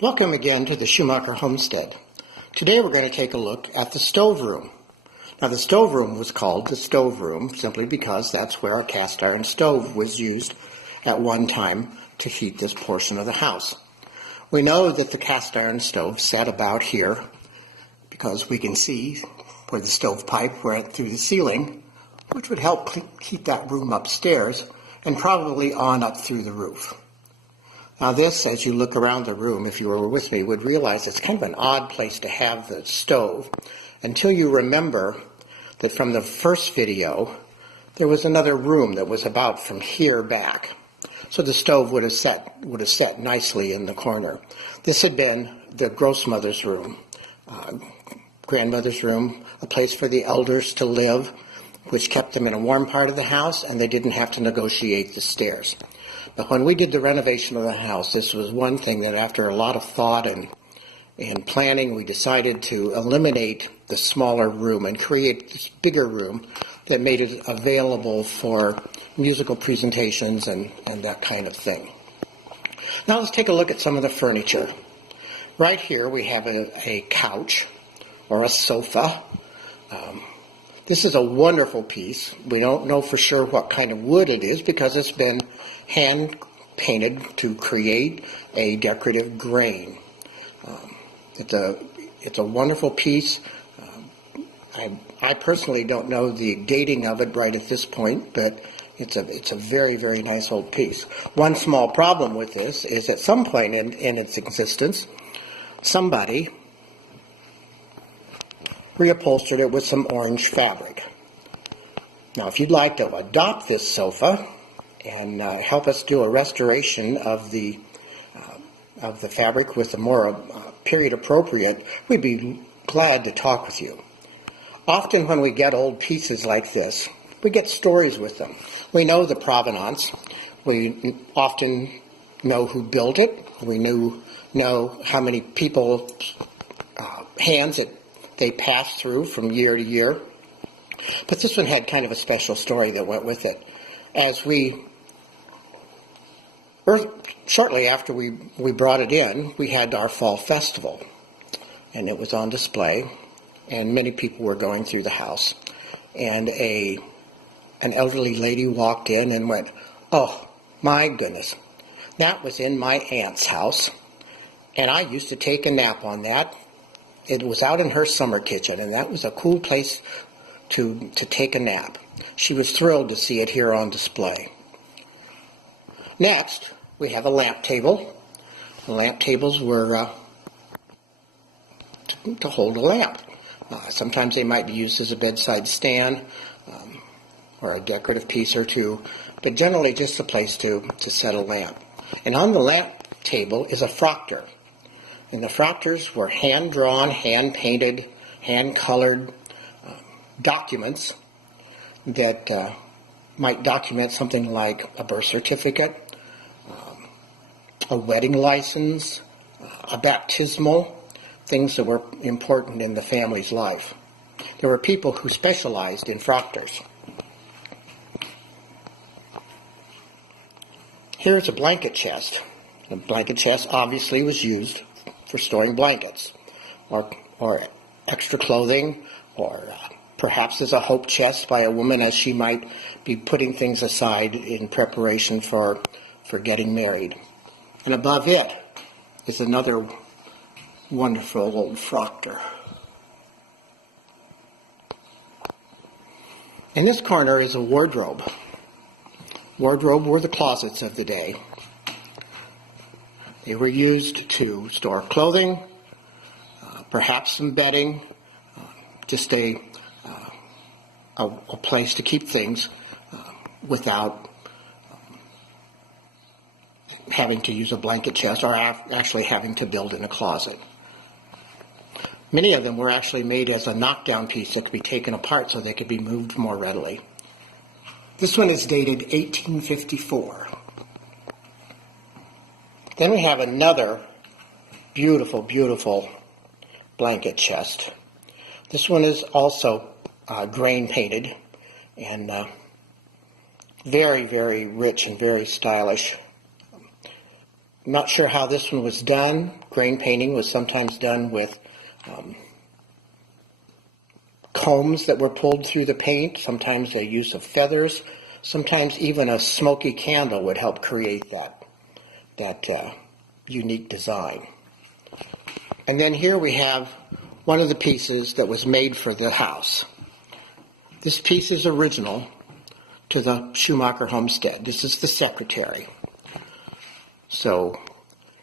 Welcome again to the Schumacher Homestead. Today we're going to take a look at the stove room. Now the stove room was called the stove room simply because that's where a cast iron stove was used at one time to heat this portion of the house. We know that the cast iron stove sat about here because we can see where the stovepipe went through the ceiling, which would help keep that room upstairs and probably on up through the roof. Now this, as you look around the room, if you were with me, would realize it's kind of an odd place to have the stove until you remember that from the first video, there was another room that was about from here back. So the stove would have set nicely in the corner. This had been the grossmother's room, grandmother's room, a place for the elders to live, which kept them in a warm part of the house, and they didn't have to negotiate the stairs. But when we did the renovation of the house, this was one thing that after a lot of thought and planning, we decided to eliminate the smaller room and create this bigger room that made it available for musical presentations and that kind of thing. Now let's take a look at some of the furniture. Right here we have a couch or a sofa. This is a wonderful piece. We don't know for sure what kind of wood it is because it's been hand painted to create a decorative grain. It's a wonderful piece. I personally don't know the dating of it right at this point, but it's a very, very nice old piece. One small problem with this is at some point in its existence, somebody reupholstered it with some orange fabric. Now, if you'd like to adopt this sofa and help us do a restoration of the fabric with a more period appropriate, we'd be glad to talk with you. Often when we get old pieces like this, we get stories with them. We know the provenance. We often know who built it. We know how many people hands it they passed through from year to year. But this one had kind of a special story that went with it. Shortly after we brought it in, we had our fall festival, and it was on display, and many people were going through the house. And an elderly lady walked in and went, "Oh, my goodness, that was in my aunt's house, and I used to take a nap on that. It was out in her summer kitchen, and that was a cool place to take a nap." She was thrilled to see it here on display. Next, we have a lamp table. The lamp tables were to hold a lamp. Sometimes they might be used as a bedside stand or a decorative piece or two, but generally just a place to set a lamp. And on the lamp table is a froctor. And the froctors were hand-drawn, hand-painted, hand-colored documents that might document something like a birth certificate, a wedding license, a baptismal, things that were important in the family's life. There were people who specialized in froctors. Here's a blanket chest. The blanket chest obviously was used for storing blankets or extra clothing, or perhaps as a hope chest by a woman as she might be putting things aside in preparation for getting married. And above it is another wonderful old froctor. In this corner is a wardrobe. Wardrobe were the closets of the day. They were used to store clothing, perhaps some bedding, just a place to keep things without having to use a blanket chest or actually having to build in a closet. Many of them were actually made as a knockdown piece that could be taken apart so they could be moved more readily. This one is dated 1854. Then we have another beautiful, beautiful blanket chest. This one is also grain painted and very, very rich and very stylish. not sure how this one was done. Grain painting was sometimes done with combs that were pulled through the paint, sometimes the use of feathers, sometimes even a smoky candle would help create that unique design. And then here we have one of the pieces that was made for the house. This piece is original to the Schumacher Homestead. This is the secretary. So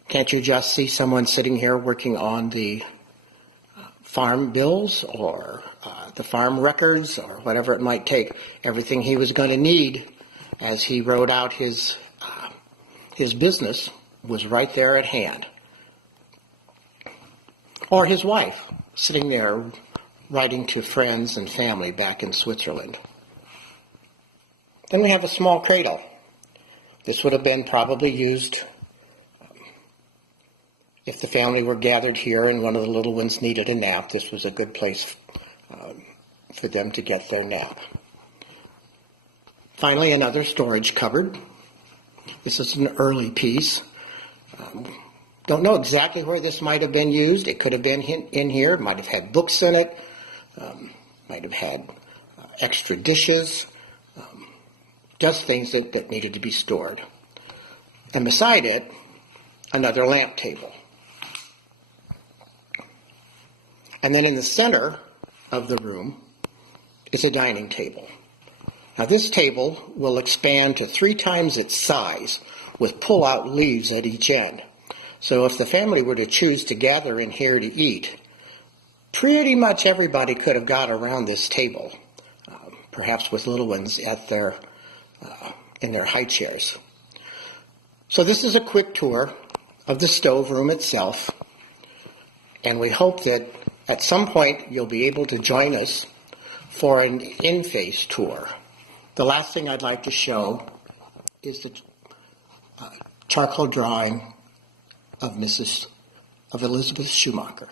can't you just see someone sitting here working on the farm bills or the farm records or whatever it might take? Everything he was going to need as he wrote out his business was right there at hand. Or his wife sitting there writing to friends and family back in Switzerland. Then we have a small cradle. This would have been probably used if the family were gathered here and one of the little ones needed a nap. This was a good place for them to get their nap. Finally, another storage cupboard. This is an early piece. Don't know exactly where this might have been used. It could have been in here. It might have had books in it. Might have had extra dishes. Just things that needed to be stored. And beside it, another lamp table. And then in the center of the room is a dining table. Now this table will expand to 3 times its size with pull-out leaves at each end. So if the family were to choose to gather in here to eat, pretty much everybody could have got around this table, perhaps with little ones at in their high chairs. So this is a quick tour of the stove room itself, and we hope that at some point you'll be able to join us for an in-face tour. The last thing I'd like to show is the charcoal drawing of Elizabeth Schumacher.